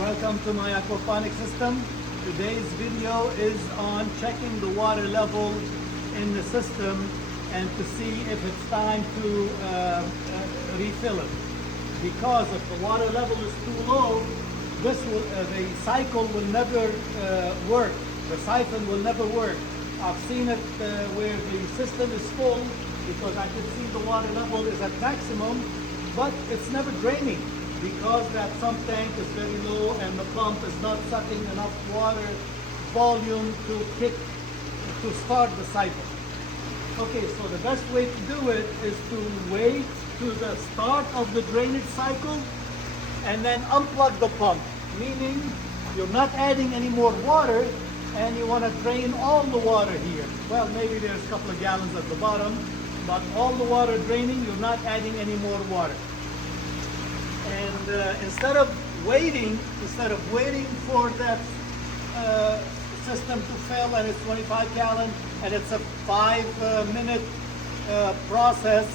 Welcome to my aquaponic system. Today's video is on checking the water level in the system and to see if it's time to refill it. Because if the water level is too low, the cycle will never work. The siphon will never work. I've seen it where the system is full because I can see the water level is at maximum, but it's never draining because that sump tank is very low and the pump is not sucking enough water volume to start the cycle. Okay, so the best way to do it is to wait to the start of the drainage cycle and then unplug the pump, meaning you're not adding any more water and you want to drain all the water here. Well, maybe there's a couple of gallons at the bottom, but all the water draining, you're not adding any more water. And instead of waiting for that system to fill, and it's 25 gallon and it's a 5-minute process,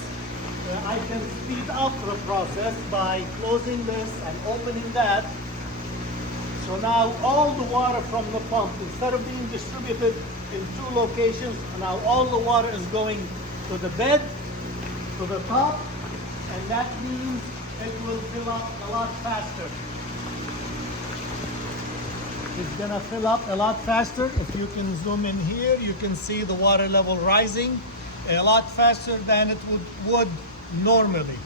I can speed up the process by closing this and opening that. So now all the water from the pump, instead of being distributed in 2 locations, now all the water is going to the bed, to the top, and that means it will fill up a lot faster. It's gonna fill up a lot faster. If you can zoom in here, you can see the water level rising a lot faster than it would normally.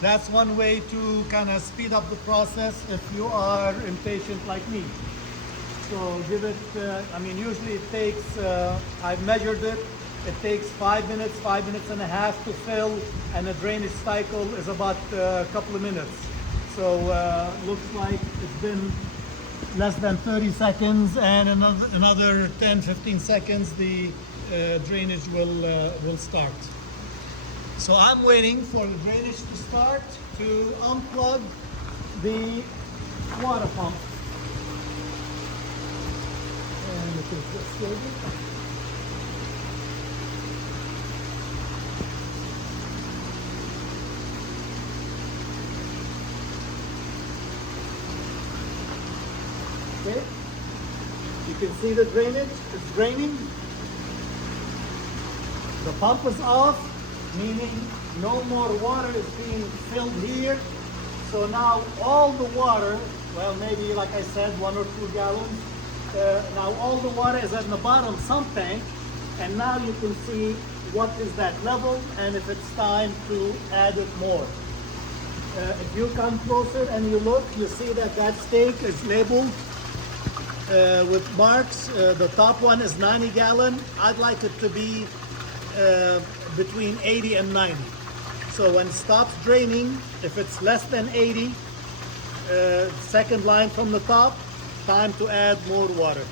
That's one way to kind of speed up the process if you are impatient like me. So give it, usually it takes, I've measured it, it takes 5 minutes, 5 and a half to fill, and the drainage cycle is about a couple of minutes. So looks like it's been less than 30 seconds, and another 10-15 seconds the drainage will start. So I'm waiting for the drainage to start to unplug the water pump. And it is just slowly. Okay, you can see the drainage, it's draining. The pump is off, meaning no more water is being filled here. So now all the water, well, maybe like I said, 1 or 2 gallons. Now all the water is at the bottom sump tank, and now you can see what is that level and if it's time to add it more. If you come closer and you look, you see that that stake is labeled with marks. The top one is 90 gallon. I'd like it to be between 80 and 90. So when it stops draining, if it's less than 80, second line from the top, time to add more water.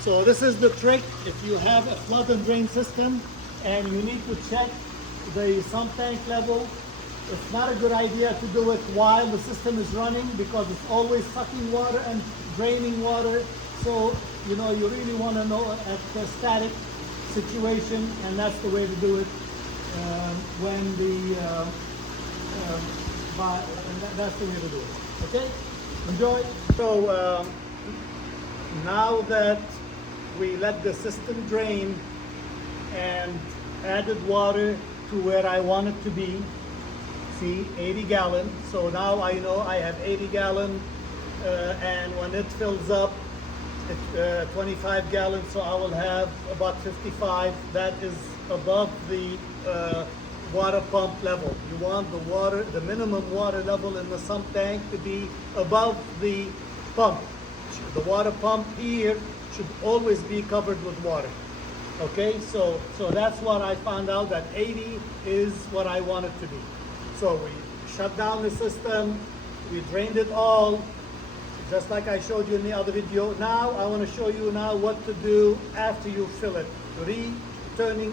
So this is the trick. If you have a flood and drain system and you need to check the sump tank level, it's not a good idea to do it while the system is running because it's always sucking water and draining water. So, you really want to know at the static situation, and that's the way to do it that's the way to do it. Okay? Enjoy. So now that we let the system drain and added water to where I want it to be, see, 80 gallon. So now I know I have 80 gallon, and when it fills up, it's 25 gallons, so I will have about 55. That is above the water pump level. You want the minimum water level in the sump tank to be above the pump. The water pump here should always be covered with water. Okay, so that's what I found out, that 80 is what I want it to be. So we shut down the system, we drained it all, just like I showed you in the other video. Now I want to show you now what to do after you fill it. Turning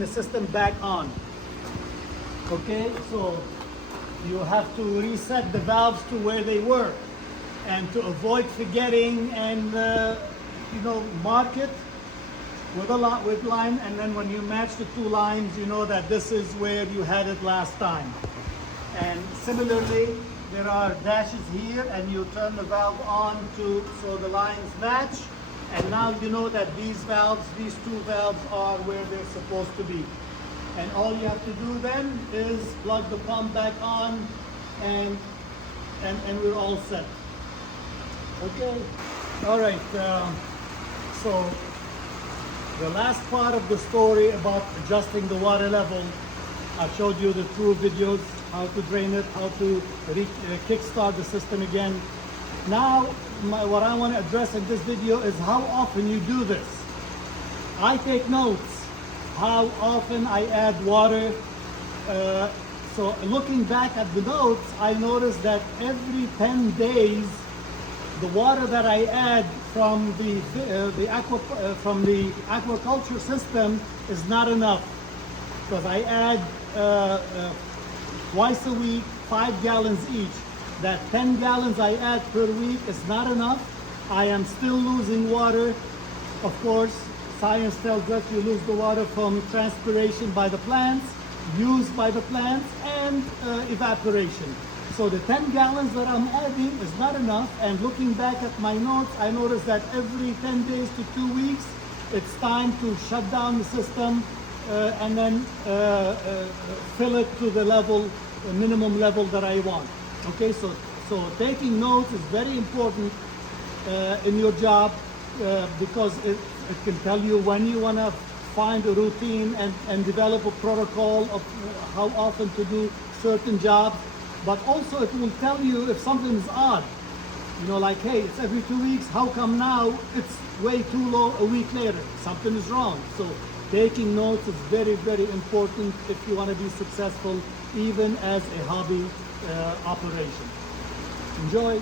the system back on. Okay, so you have to reset the valves to where they were, and to avoid forgetting and mark it with line, and then when you match the 2 lines, you know that this is where you had it last time. And similarly, there are dashes here, and you turn the valve on so the lines match. And now you know that these two valves are where they're supposed to be. And all you have to do then is plug the pump back on, and we're all set. Okay. All right. So the last part of the story about adjusting the water level, I showed you the 2 videos, how to drain it, how to kickstart the system again. Now, what I want to address in this video is how often you do this. I take notes how often I add water. So looking back at the notes, I noticed that every 10 days, the water that I add from the aquaculture system is not enough, because I add twice a week, 5 gallons each. That 10 gallons I add per week is not enough. I am still losing water. Of course, science tells us you lose the water from transpiration by the plants, use by the plants, and evaporation. So the 10 gallons that I'm adding is not enough. And looking back at my notes, I noticed that every 10 days to 2 weeks, it's time to shut down the system and then fill it to the level, minimum level that I want. Okay, so taking notes is very important in your job because it can tell you when you want to find a routine and develop a protocol of how often to do certain jobs, but also it will tell you if something is odd. You know, like, hey, it's every 2 weeks, how come now it's way too low a week later? Something is wrong. So taking notes is very, very important if you want to be successful, even as a hobby operation. Enjoy.